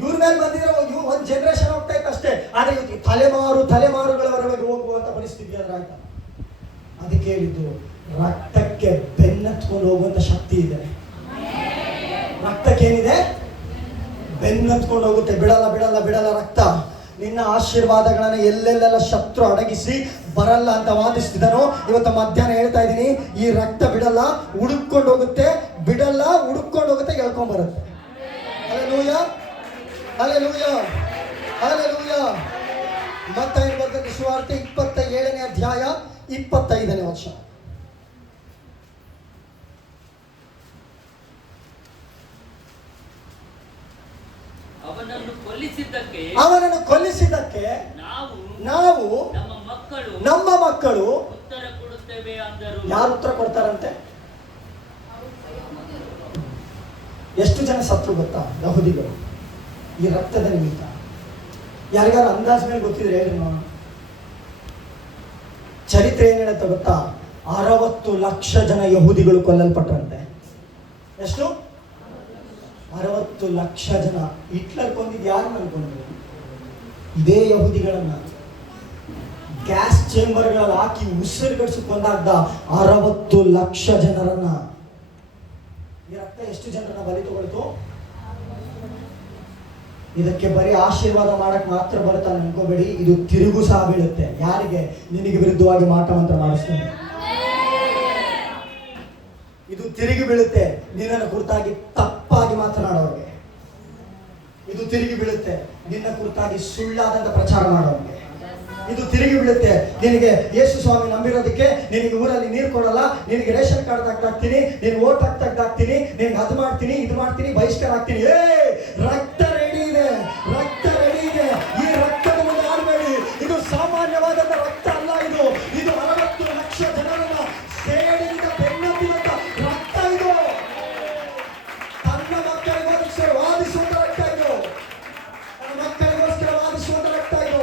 ಇವ್ರ ಮೇಲೆ ಬಂದಿರೋ ಒಂದ್ ಜನರೇಷನ್ ಹೋಗ್ತಾ ಇತ್ತು ಅಷ್ಟೇ. ಆದ್ರೆ ಇವತ್ತು ತಲೆಮಾರುಗಳವರೆಗೆ ಹೋಗುವಂತ ಪರಿಸ್ಥಿತಿ ಆದ್ರೆ ಆಯ್ತಾ? ಅದಕ್ಕೆ ಹೇಳಿದ್ದು, ರಕ್ತಕ್ಕೆ ಬೆನ್ನತ್ಕೊಂಡು ಹೋಗುವಂತ ಶಕ್ತಿ ಇದೆ. ರಕ್ತಕ್ಕೇನಿದೆ? ಬೆನ್ನತ್ಕೊಂಡು ಹೋಗುತ್ತೆ. ಬಿಡಲ್ಲ ಬಿಡಲ್ಲ ಬಿಡಲ್ಲ ರಕ್ತ. ನಿನ್ನ ಆಶೀರ್ವಾದಗಳನ್ನ ಎಲ್ಲೆಲ್ಲೆಲ್ಲ ಶತ್ರು ಅಡಗಿಸಿ ಬರಲ್ಲ ಅಂತ ವಾದಿಸ್ತಿದ್ದಾನೋ, ಇವತ್ತು ಮಧ್ಯಾಹ್ನ ಹೇಳ್ತಾ ಇದ್ದೀನಿ, ಈ ರಕ್ತ ಬಿಡಲ್ಲ, ಹುಡುಕೊಂಡು ಹೋಗುತ್ತೆ. ಬಿಡಲ್ಲ, ಹುಡುಕೊಂಡು ಹೋಗುತ್ತೆ, ಎಳ್ಕೊಂಡ್ ಬರುತ್ತೆ. Hallelujah, hallelujah, hallelujah. ಮತ್ತಾಯನ ಬರೆದ ಸುವಾರ್ತೆ 27ನೇ ಅಧ್ಯಾಯ 25ನೇ ವಚನ. ಅವನನ್ನು ಕೊಲ್ಲಿಸಿದ್ದಕ್ಕೆ ನಾವು ನಮ್ಮ ಮಕ್ಕಳು ಉತ್ತರ ಕೊಡುತ್ತೇವೆ ಅಂದರು. ಯಾರು ಉತ್ತರ ಕೊಡ್ತಾರಂತೆ? ಎಷ್ಟು ಜನ ಸತ್ರು ಗೊತ್ತಾ? ಯಹೂದಿಗಳು ಈ ರಕ್ತದ ನಿಮಿತ್ತ. ಯಾರಿಗಾರು ಅಂದಾಜ್ ಮೇಲೆ ಗೊತ್ತಿದ್ರೆ ಹೇಳ್ರಿ ನೋಡೋಣ. ಚರಿತ್ರೆ ಏನ್ ಹೇಳುತ್ತೆ ಗೊತ್ತಾ? 60 ಲಕ್ಷ ಜನ ಯಹೂದಿಗಳು ಕೊಲ್ಲಲ್ಪಟ್ರಂತೆ. ಎಷ್ಟು? 60 ಲಕ್ಷ ಜನ. ಹಿಟ್ಲರ್ ಕೊಂದಿದ್ದು ಯಾರನ್ನ ಅನ್ಕೊಂಡ್ರು? ಇದೇ ಯಹೂದಿಗಳನ್ನ ಗ್ಯಾಸ್ ಚೇಂಬರ್ಗಳಲ್ಲಿ ಹಾಕಿ ಉಸಿರುಗಡಿಸಿ ಕೊಂದಾಗ್ದ 60 ಲಕ್ಷ ಜನರನ್ನ. ಈ ರಕ್ತ ಎಷ್ಟು ಜನರನ್ನ ಬಲಿ ತಗೊಳ್ತು? ಇದಕ್ಕೆ ಬರೀ ಆಶೀರ್ವಾದ ಮಾಡಕ್ ಮಾತ್ರ ಬರ್ತಾನೆ ಅನ್ಕೋಬೇಡಿ, ಇದು ತಿರುಗು ಸಹ ಬೀಳುತ್ತೆ. ಯಾರಿಗೆ? ನಿನಗೆ ವಿರುದ್ಧವಾಗಿ ಮಾಟಮಂತ್ರ ಮಾಡಿಸ್ತಾನೆ. ಇದು ತಿರುಗಿ ಬೀಳುತ್ತೆ ನಿನ್ನನ್ನು ಕುರಿತಾಗಿ ತಪ್ಪಾಗಿ ಮಾತನಾಡೋರಿಗೆ. ಇದು ತಿರುಗಿ ಬೀಳುತ್ತೆ ನಿನ್ನ ಕುರಿತಾಗಿ ಸುಳ್ಳಾದಂತ ಪ್ರಚಾರ ಮಾಡೋರಿಗೆ. ಇದು ತಿರುಗಿ ಬೀಳುತ್ತೆ ನಿನಗೆ ಯೇಸು ಸ್ವಾಮಿ ನಂಬಿರೋದಕ್ಕೆ ನಿನಗೆ ಊರಲ್ಲಿ ನೀರು ಕೊಡಲ್ಲ, ನಿನಗೆ ರೇಷನ್ ಕಾರ್ಡ್ ತೆಗ್ದಾಕ್ತೀನಿ, ನೀನು ಓಟ್ ತೆಗ್ದಾಕ್ತೀನಿ, ನಿನಗೆ ಅದು ಮಾಡ್ತೀನಿ, ಇದು ಮಾಡ್ತೀನಿ, ಬಹಿಷ್ಕಾರ ಆಗ್ತೀನಿ. ರಕ್ತ ರೆಡಿ ಇದೆ, ರಕ್ತ ರೆಡಿ ಇದೆ. ಈ ರಕ್ತದ ಮುಂದೆ ಆಡಬೇಡಿ. ಇದು ಸಾಮಾನ್ಯವಾದಂತ ರಕ್ತ ಅಲ್ಲ. ಇದು 60 ಲಕ್ಷ ಜನರನ್ನ ಸೇಡಿನಿಂದ ಬೆನ್ನತ್ತಿದಂತ ರಕ್ತ. ಇದು ತನ್ನ ಮಕ್ಕಳಿಗೋಸ್ಕರ ವಾದಿಸುವಂತ ರಕ್ತ. ಇದು ತನ್ನ ಮಕ್ಕಳಿಗೋಸ್ಕರ ವಾದಿಸುವಂತ ರಕ್ತ. ಇದು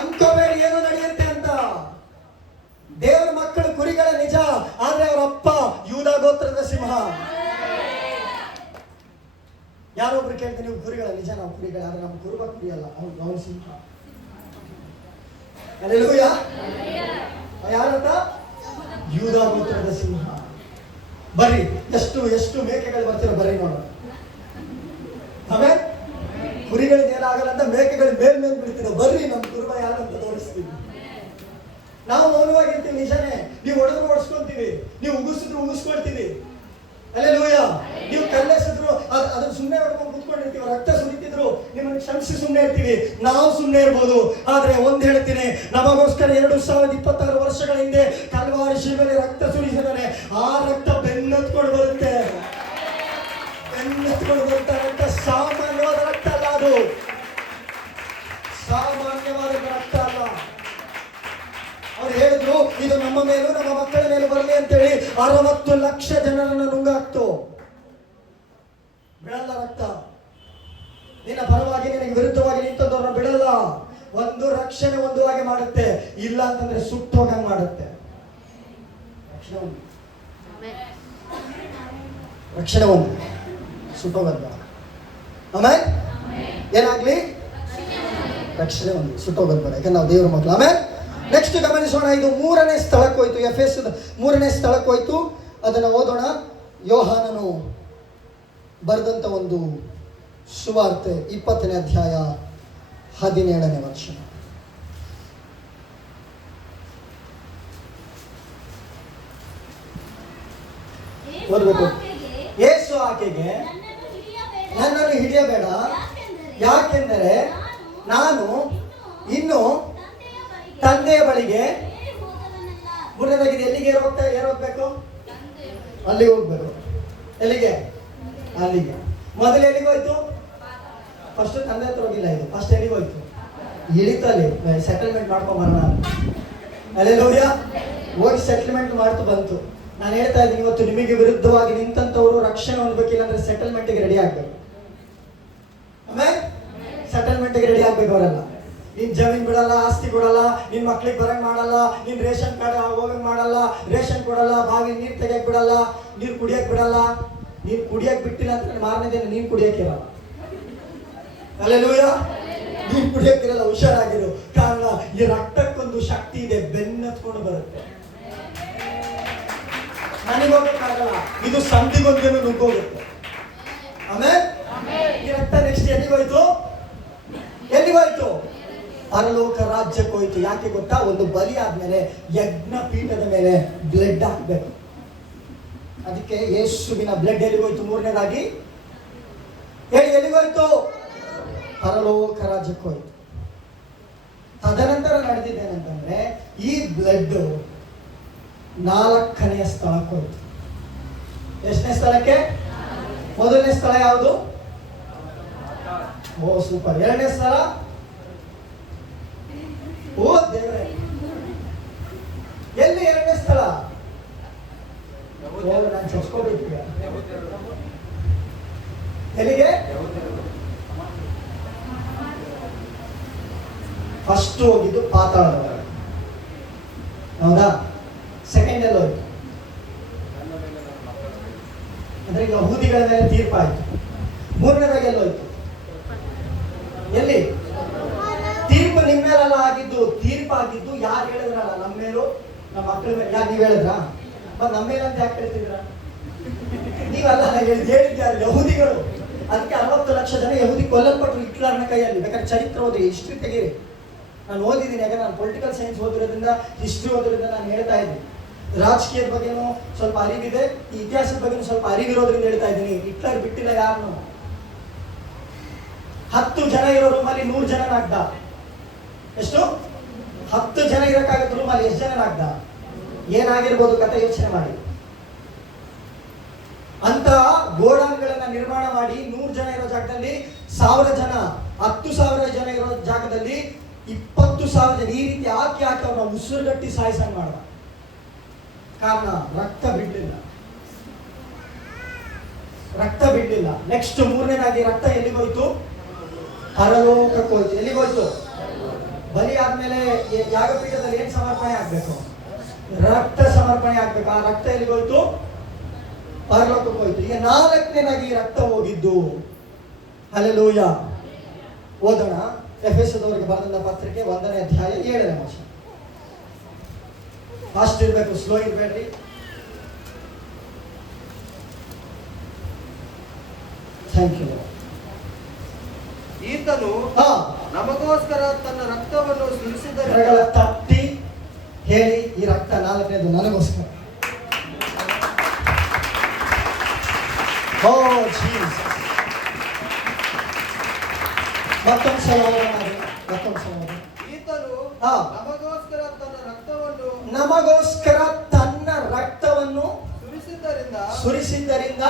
ಅನ್ಕೋಬೇಡಿ ಏನು ನಡೆಯುತ್ತೆ ಅಂತ. ದೇವರ ಮಕ್ಕಳು ಕುರಿಗಳ ನಿಜ, ಆದ್ರೆ ಅವರಪ್ಪ ಯೂದ ಗೋತ್ರದ ಸಿಂಹ. ಯಾರೊಬ್ರು ಕೇಳ್ತೀನಿ, ನೀವು ಕುರಿಗಳ ನಿಜ? ನಾವು ಕುರಿಗಳ, ಆದ್ರೆ ನಮ್ಮ ಕುರುಬ ಕುರಿ ಅಲ್ಲ, ಅವನು ಸಿಂಹ. ಹಲ್ಲೆಲೂಯಾ. ಯಾರಂತ? ಯೂದ ಗೋತ್ರದ ಸಿಂಹ. ಬರ್ರಿ, ಎಷ್ಟು ಮೇಕೆಗಳು ಬರ್ತಿರೋ ಬರ್ರಿ ನೋಡೋಣ. ಆಮೇಲೆ ಕುರಿಗಳಿಗೆ ಏನಾಗಲ್ಲ ಅಂತ ಮೇಕೆಗಳು ಮೇಲ್ ಬಿಡ್ತೀರ. ಬರ್ರಿ, ನಮ್ಮ ಕುರುಬ ಯಾರಂತ ತೋರಿಸ್ತೀವಿ. ನಾವು ಮೌನವಾಗಿರ್ತೀವಿ, ನಿಜಾನೇ. ನೀವು ಹೊಡೆದ್ರು ಹೊಡ್ಸ್ಕೊಂತೀವಿ, ನೀವು ಉಗಿಸಿದ್ರು ಉಗಿಸ್ಕೊಳ್ತೀವಿ. ಹಲ್ಲೆಲೂಯಾ. ನೀವು ಕಲ್ಲೆಸಿದ್ರು ಅದನ್ನ ಸುಮ್ಮನೆ ಹೊಡ್ಕೊಂಡು ಕೂತ್ಕೊಂಡಿರ್ತೀವಿ. ರಕ್ತ ಸುರಿತಿದ್ರು ನಿಮ್ಮನ್ನು ಕ್ಷಮಿಸಿ ಸುಮ್ಮನೆ ಇರ್ತೀವಿ. ನಾವು ಸುಮ್ಮನೆ ಇರ್ಬೋದು, ಆದ್ರೆ ಒಂದ್ ಹೇಳ್ತೀನಿ, ನಮಗೋಸ್ಕರ 2026 ವರ್ಷಗಳ ಹಿಂದೆ ಕಲ್ವಾರಿ ಶಿಲುಬೆಯಲ್ಲಿ ರಕ್ತ ಸುರಿಸಿದಾನೆ. ಆ ರಕ್ತ ಬೆನ್ನತ್ಕೊಂಡು ಬರುತ್ತೆ, ಬೆನ್ನತ್ಕೊಂಡು ಬರುತ್ತೆ. ರಕ್ತ ಸಾಮಾನ್ಯವಾದ ರಕ್ತ ಅಲ್ಲ, ಅದು ಸಾಮಾನ್ಯವಾದ ರಕ್ತ ಅಲ್ಲ. ಅವ್ರು ಹೇಳಿದ್ರು, ಇದು ನಮ್ಮ ಮೇಲೂ ನಮ್ಮ ಮಕ್ಕಳ ಮೇಲೂ ಬರಲಿ ಅಂತೇಳಿ 60 ಲಕ್ಷ ಜನರನ್ನು ನುಂಗಾಕ್ತು. ಬಿಡಲ್ಲ ರಕ್ತ. ನಿನ್ನ ಪರವಾಗಿ ನಿನಗೆ ವಿರುದ್ಧವಾಗಿ ನಿಂತದವ್ರನ್ನ ಬಿಡಲ್ಲ. ಒಂದು ರಕ್ಷಣೆ ಒಂದು ಹಾಗೆ ಮಾಡುತ್ತೆ, ಇಲ್ಲ ಅಂತಂದ್ರೆ ಸುಟ್ಟು ಹೋಗಂಗ್ ಮಾಡುತ್ತೆ. ರಕ್ಷಣೆ ಒಂದು, ಸುಟ್ಟೋಗಲ್ಲ. ಆಮೇಲೆ ಏನಾಗ್ಲಿ? ರಕ್ಷಣೆ ಒಂದು, ಸುಟ್ಟೋಗೋದು ಬೇಡ, ಯಾಕಂದ್ರೆ ನಾವು ದೇವರ ಮಕ್ಕಳು. ಆಮೇಲೆ ನೆಕ್ಸ್ಟ್ ಗಮನಿಸೋಣ. ಇದು 3ನೇ ಸ್ಥಳಕ್ಕೆ ಹೋಯ್ತು, ಎಫೆಸದ 3ನೇ ಸ್ಥಳಕ್ಕೆ ಹೋಯ್ತು. ಅದನ್ನು ಓದೋಣ. ಯೋಹಾನನು ಬರೆದಂತ ಒಂದು ಸುವಾರ್ತೆ 20ನೇ ಅಧ್ಯಾಯ 17ನೇ ವಚನ. ಓದಬೇಕು. ಯೇಸು ಆಕೆಗೆ, ನನ್ನನ್ನು ಹಿಡಿಯಬೇಡ. ನನ್ನನ್ನು ಹಿಡಿಯಬೇಡ, ಯಾಕೆಂದರೆ ನಾನು ಇನ್ನು ತಂದೆಯ ಬಳಿಗೆ ಏರಿ ಹೋದವನಲ್ಲ. ಮೂರನೇದಾಗಿದೆ, ಎಲ್ಲಿಗೆ ಏರೋಗ್ಬೇಕು? ಅಲ್ಲಿಗೆ ಹೋಗ್ಬೇಕು. ಎಲ್ಲಿಗೆ? ಅಲ್ಲಿಗೆ. ಮೊದಲು ಎಲ್ಲಿಗೆ ಹೋಯ್ತು? ಫಸ್ಟ್ ತಂದೆ ಹತ್ರ ಹೋಗಿಲ್ಲ, ಇದು ಫಸ್ಟ್ ಎಲ್ಲಿಗೆ ಹೋಯ್ತು? ಇಳಿತಲ್ಲಿ ಸೆಟಲ್ಮೆಂಟ್ ಮಾಡ್ಕೊಂಬರೋಣ. ಅಲ್ಲೆಲ್ಲೂಯ್ಯ, ಹೋಗಿ ಸೆಟಲ್ಮೆಂಟ್ ಮಾಡ್ತು ಬಂತು. ನಾನು ಹೇಳ್ತಾ ಇದ್ದೀನಿ, ಇವತ್ತು ನಿಮಗೆ ವಿರುದ್ಧವಾಗಿ ನಿಂತಂಥವ್ರು ರಕ್ಷಣೆ ಹೊಂದಬೇಕಿಲ್ಲ ಅಂದ್ರೆ ಸೆಟಲ್ಮೆಂಟ್ಗೆ ರೆಡಿ ಆಗ್ಬೇಕು. ಆಮೇಲೆ ಸೆಟಲ್ಮೆಂಟ್ಗೆ ರೆಡಿ ಆಗ್ಬೇಕು ಅವರೆಲ್ಲ. ನಿನ್ ಜಮೀನ್ ಬಿಡಲ್ಲ, ಆಸ್ತಿ ಕೊಡಲ್ಲ, ನಿನ್ ಮಕ್ಳಿಗೆ ಬರಂಗ್ ಮಾಡಲ್ಲ, ನಿನ್ ರೇಷನ್ ಕಾರ್ಡ್ ಹೋಗಂಗ್ ಮಾಡಲ್ಲ, ರೇಷನ್ ಕೊಡಲ್ಲ, ಬಾವಿ ನೀರ್ ತೆಗಿಯಕ್ ಬಿಡಲ್ಲ, ನೀರ್ ಕುಡಿಯಕ್ ಬಿಡಲ್ಲ. ನೀನ್ ಕುಡಿಯಕ್ ಬಿಟ್ಟಿಲ್ಲ ಅಂತ ಮಾರನೇ ದಿನ ನೀನ್ ಕುಡಿಯಕ್ಕಿರಲ್ಲ. ಅಲ್ಲೆಲ್ಲೂಯ್ಯ, ನೀನ್ ಕುಡಿಯಕ್ಕಿರಲ್ಲ, ಹುಷಾರಾಗಿರು. ಕಾರಣ ಈ ರಕ್ತಕ್ಕೊಂದು ಶಕ್ತಿ ಇದೆ, ಬೆನ್ನತ್ಕೊಂಡು ಬರುತ್ತೆ. ನನಗೋಗಕ್ಕಾಗಲ್ಲ, ಇದು ಸಂಧಿಗೊಂದೇನು ನುಗ್ಗೋಗುತ್ತೆ. ಆಮೇಲೆ ಈ ರಕ್ತ ನೆಕ್ಸ್ಟ್ ಎಲ್ಲಿಗೋಯ್ತು? ಎಲ್ಲಿಗೋಯ್ತು? ಪರಲೋಕ ರಾಜ್ಯಕ್ಕೆ ಹೋಯ್ತು. ಯಾಕೆ ಗೊತ್ತಾ? ಒಂದು ಬಲಿ ಆದ್ಮೇಲೆ ಯಜ್ಞ ಪೀಠದ ಮೇಲೆ ಬ್ಲಡ್ ಹಾಕ್ಬೇಕು. ಅದಕ್ಕೆ ಯೇಸುವಿನ ಬ್ಲಡ್ ಎಲ್ಲಿಗೋಯ್ತು? ಮೂರನೇದಾಗಿ ಹೇಳಿ, ಎಲ್ಲಿಗೋಯ್ತು? ಪರಲೋಕ ರಾಜ್ಯಕ್ಕೆ ಹೋಯ್ತು. ತದನಂತರ ನಡೆದಿದ್ದೇನೆಂತಂದ್ರೆ ಈ ಬ್ಲಡ್ 4ನೇ ಸ್ಥಳಕ್ಕೆ ಹೋಯ್ತು. ಎಷ್ಟನೇ ಸ್ಥಳಕ್ಕೆ? ಮೊದಲನೇ ಸ್ಥಳ ಯಾವುದು? ಓ ಸೂಪರ್. 2ನೇ ಸ್ಥಳ? ಓ ದೇವರೇ, ಎಲ್ಲಿ 2ನೇ ಸ್ಥಳ? ಓ ನಾನು ಚರ್ಚ್ಕೋಬೇಕು. ಎಲ್ಲಿಗೆ? ಫಸ್ಟ್ ಹೋಗಿದ್ದು ಪಾತಾಳದ, ಹೌದಾ? ಸೆಕೆಂಡ್ ಎಲ್ಲ ಹೋಯ್ತು ಅಂದ್ರೆ ಯಹೂದಿಗಳ ಮೇಲೆ ತೀರ್ಪಾಯ್ತು. ಮೂರನೇದಾಗಿ ಎಲ್ಲ ಹೋಯ್ತು? ಎಲ್ಲಿ? ತೀರ್ಪು ನಿಮ್ಮ ಮೇಲೆಲ್ಲ ಆಗಿದ್ದು, ತೀರ್ಪಾಗಿದ್ದು ಯಾರು ಹೇಳಿದ್ರಲ್ಲ? ನಮ್ಮ ಮೇಲೂ ನಮ್ಮ ಮಕ್ಕಳ ಮೇಲೆ. ಯಾರು? ನೀವು ಹೇಳಿದ್ರಾ? ಮತ್ತೆ ನಮ್ಮ ಮೇಲೆ ಅಂತ ಯಾಕೆ ಹೇಳ್ತಿದ್ರ? ನೀವಲ್ಲ ಹೇಳಿದ್ಯಾರು? ಯಹೂದಿಗಳು. ಅದಕ್ಕೆ 60 ಲಕ್ಷ ಜನ ಯಹೂದಿ ಕೊಲ್ಲಲ್ಪಟ್ಟರು ಹಿಟ್ಲರ್ನ ಕೈಯಲ್ಲಿ. ಬೇಕಾದ್ರೆ ಚರಿತ್ರೆ ಓದಿ, ಹಿಸ್ಟ್ರಿ ತೆಗೀರಿ. ನಾನು ಓದಿದ್ದೀನಿ, ಯಾಕಂದ್ರೆ ನಾನು ಪೊಲಿಟಿಕಲ್ ಸೈನ್ಸ್ ಓದಿರೋದ್ರಿಂದ, ಹಿಸ್ಟ್ರಿ ಓದಿರೋದ್ರಿಂದ ನಾನು ಹೇಳ್ತಾ ಇದ್ದೀನಿ. ರಾಜಕೀಯದ ಬಗ್ಗೆನೂ ಸ್ವಲ್ಪ ಅರಿವಿದೆ, ಈ ಇತಿಹಾಸದ ಬಗ್ಗೆನೂ ಸ್ವಲ್ಪ ಅರಿವಿರೋದ್ರಿಂದ ಹೇಳ್ತಾ ಇದ್ದೀನಿ. ಹಿಟ್ಲರ್ ಬಿಟ್ಟಿಲ್ಲ ಯಾರನ್ನು. 10 ಜನ ಇರೋ ರೂಮಲ್ಲಿ 100 ಜನ ನಾಗ್ದ. ಎಷ್ಟು? 10 ಜನ ಇರಕ್ಕಾಗತ್ತೆ ರೂಮಲ್ಲಿ, ಎಷ್ಟು ಜನ ನಾಗ್ದ? ಏನಾಗಿರ್ಬೋದು ಕತೆ ಯೋಚನೆ ಮಾಡಿ. ಅಂತ ಗೋಡಾನ್ಗಳನ್ನ ನಿರ್ಮಾಣ ಮಾಡಿ 100 ಜನ ಇರೋ ಜಾಗದಲ್ಲಿ 1000 ಜನ, 10,000 ಜನ ಇರೋ ಜಾಗದಲ್ಲಿ 20,000 ಜನ, ಈ ರೀತಿ ಹಾಕಿ ಅವ್ರನ್ನ ಉಸಿರುಗಟ್ಟಿ ಸಾಯಿಸಂಗ್ ಮಾಡ. ಕಾರಣ ರಕ್ತ ಬಿಡ್ಲಿಲ್ಲ, ರಕ್ತ ಬಿಡ್ಲಿಲ್ಲ. ನೆಕ್ಸ್ಟ್ ಮೂರನೇದಾಗಿ ರಕ್ತ ಎಲ್ಲಿಗೋಯ್ತು? ಪರಲೋಕಕ್ಕೆ ಹೋಯ್ತು. ಎಲ್ಲಿಗೋಯ್ತು? ಬಲಿ ಆದ್ಮೇಲೆ ಯಾಗಪೀಠದಲ್ಲಿ ಏನ್ ಸಮರ್ಪಣೆ ಆಗ್ಬೇಕು? ರಕ್ತ ಸಮರ್ಪಣೆ ಆಗ್ಬೇಕು. ಆ ರಕ್ತ ಎಲ್ಲಿಗೋಯ್ತು? ಪರಲೋಕಕ್ಕೆ ಹೋಯ್ತು. ಈಗ 4ನೇದಾಗಿ ರಕ್ತ ಹೋಗಿದ್ದು. ಹಲ್ಲೆಲೂಯ. ಓದೋಣ. ಎಫೆಸದವರಿಗೆ ಬರೆದ ಪತ್ರಿಕೆ 1ನೇ ಅಧ್ಯಾಯ 7ನೇ ವಚನ. ಫಾಸ್ಟ್ ಇರ್ಬೇಕು, ಸ್ಲೋ ಇರ್ಬೇಡ್ರಿ. Thank you. ಈತನು ನಮಗೋಸ್ಕರ ತನ್ನ ರಕ್ತವನ್ನು ಸುರಿಸಿದ ತಟ್ಟಿ ಹೇಳಿ, ಈ ರಕ್ತ 4ನೇದು ನನಗೋಸ್ಕರ. ಓ ಜೀಸಸ್. ಮತ್ತೊಂದು ಸಲ ಈತನು ನಮಗೋಸ್ಕರ ತನ್ನ ರಕ್ತವನ್ನು ಸುರಿಸಿದ್ದರಿಂದ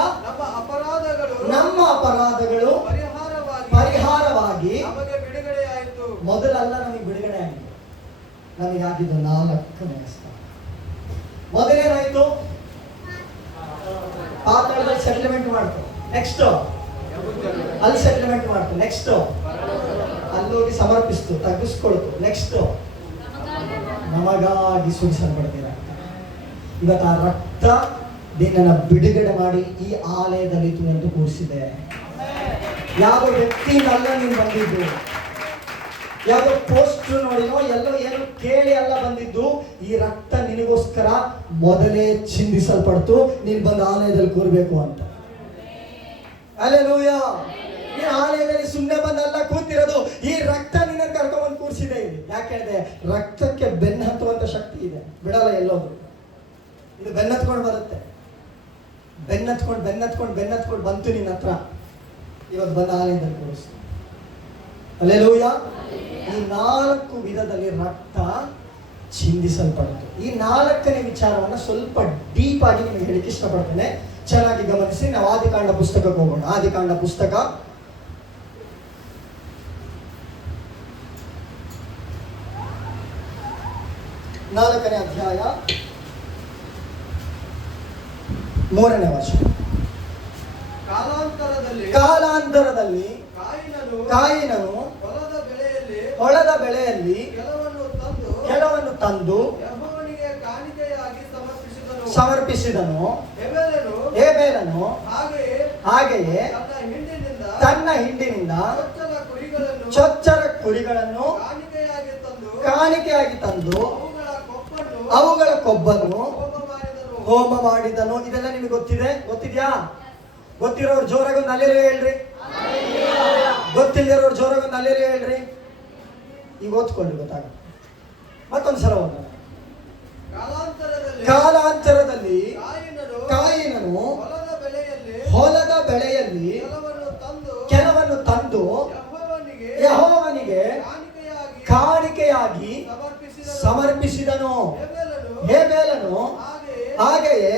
ನಮ್ಮ ಅಪರಾಧಗಳು ಪರಿಹಾರವಾಗಿ ನಮಗೆ ಬಿಡುಗಡೆಯಾಯಿತು. ಮೊದಲಲ್ಲ ನಮಗೆ ಬಿಡುಗಡೆ ಆಗಿದೆ, ನಮಗಾಗಿದ್ದು 4ನೇ ಸ್ಥಳ. ಮೊದಲೇನಾಯ್ತು? ಪಾತಾಳದಲ್ಲಿ ಸೆಟಲ್ಮೆಂಟ್ ಮಾಡ್ತು. ನೆಕ್ಸ್ಟ್ ಅಲ್ಲಿ ಸೆಟಲ್ಮೆಂಟ್ ಮಾಡ್ತು. ನೆಕ್ಸ್ಟ್ ಅಲ್ಲೋಗಿ ಸಮರ್ಪಿಸ್ತು, ತಗ್ಗಿಸ್ಕೊಳ್ತು. ನೆಕ್ಸ್ಟ್ ನಮಗಾಗಿ ಸುರಿಸಲ್ಪಡ್ತೀರ. ಇವತ್ತು ಆ ರಕ್ತ ನಿನ್ನನ್ನ ಬಿಡುಗಡೆ ಮಾಡಿ ಈ ಆಲಯದಲ್ಲಿ ತಂದು ಕೂರಿಸಿದೆ. ಯಾವ ವ್ಯಕ್ತಿನಲ್ಲ ನೀನು ಬಂದಿದ್ದು, ಯಾವ ಪೋಸ್ಟ್ ನೋಡಿನೋ ಎಲ್ಲೋ ಏನು ಕೇಳಿ ಅಲ್ಲ ಬಂದಿದ್ದು. ಈ ರಕ್ತ ನಿನಗೋಸ್ಕರ ಮೊದಲೇ ಚಿಂದಿಸಲ್ಪಡ್ತು, ನೀನು ಬಂದು ಆಲಯದಲ್ಲಿ ಕೂರ್ಬೇಕು ಅಂತ. ಹಲ್ಲೆಲೂಯಾ. ನೀನು ಆಲಯದಲ್ಲಿ ಸುಮ್ಮನೆ ಬಂದಲ್ಲ ಕೂತಿರೋದು, ಈ ರಕ್ತ ನಿನ್ನ ಕರ್ಕೊಂಡ್ಬಂದು ಕೂರಿಸಿದೆ ಇಲ್ಲಿ. ಯಾಕೆ ಹೇಳಿದೆ? ರಕ್ತಕ್ಕೆ ಬೆನ್ನು ಹತ್ತುವಂತ ಶಕ್ತಿ ಇದೆ, ಬಿಡಲ್ಲ ಎಲ್ಲೋದು. ಇದು ಬೆನ್ನತ್ಕೊಂಡು ಬರುತ್ತೆ. ಬೆನ್ನತ್ಕೊಂಡು ಬಂತು ನಿನ್ನ ಹತ್ರ. ಇವತ್ತು ಬಂದ ಆಲಯದಲ್ಲಿ ಕೂರಿಸ್ತು. ಹಲ್ಲೆಲೂಯಾ. ಈ 4 ವಿಧದಲ್ಲಿ ರಕ್ತ ಚಿಂದಿಸಲ್ಪಡ್ತು. ಈ 4ನೇ ವಿಚಾರವನ್ನು ಸ್ವಲ್ಪ ಡೀಪ್ ಆಗಿ ನಿಮಗೆ ಹೇಳಿಕ್ಕೆ ಇಷ್ಟಪಡ್ತೇನೆ. ಚೆನ್ನಾಗಿ ಗಮನಿಸಿ. ನಾವು ಆದಿಕಾಂಡ ಪುಸ್ತಕಕ್ಕೆ ಹೋಗೋಣ. ಆದಿಕಾಂಡ ಪುಸ್ತಕ 4ನೇ ಅಧ್ಯಾಯ 3ನೇ ವಚನ. ಕಾಲಾಂತರದಲ್ಲಿ ಕಾಯಿನನು ಹೊಲದ ಬೆಳೆಯಲ್ಲಿ ಕೆಲವನ್ನು ತಂದು ಸಮರ್ಪಿಸಿದನು. ಹೇಬೇಲನು ಹಾಗೆಯೇ ತನ್ನ ಹಿಂಡಿನಿಂದ ಚೊಚ್ಚಲ ಕುರಿಗಳನ್ನು ಕಾಣಿಕೆಯಾಗಿ ತಂದು ಅವುಗಳ ಕೊಬ್ಬನ್ನು ಹೋಮ ಮಾಡಿದನು. ಇದೆಲ್ಲ ನಿಮಗೆ ಗೊತ್ತಿದ್ಯಾ? ಗೊತ್ತಿರೋರು ಜೋರಾಗಿ ಒಂದು ಅಲ್ಲೇಲೂಯಾ ಹೇಳ್ರಿ. ಗೊತ್ತಿಲ್ಲದಿರೋರು ಜೋರಾಗಿ ಒಂದು ಅಲ್ಲೇಲೂಯಾ ಹೇಳ್ರಿ. ಈಗ ಓದ್ಕೊಳ್ಳಿ, ಗೊತ್ತಾಗುತ್ತೆ. ಮತ್ತೊಂದ್ಸಲ ಓದೋಣ. ಕಾಲಾಂತರದಲ್ಲಿ ಕಾಯಿನನು ಹೊಲದ ಬೆಳೆಯಲ್ಲಿ ಕೆಲವನ್ನು ತಂದು ಯೆಹೋವನಿಗೆ ಕಾಣಿಕೆಯಾಗಿ ಸಮರ್ಪಿಸಿದನು. ಹೇಬೇಲನು ಹಾಗೆಯೇ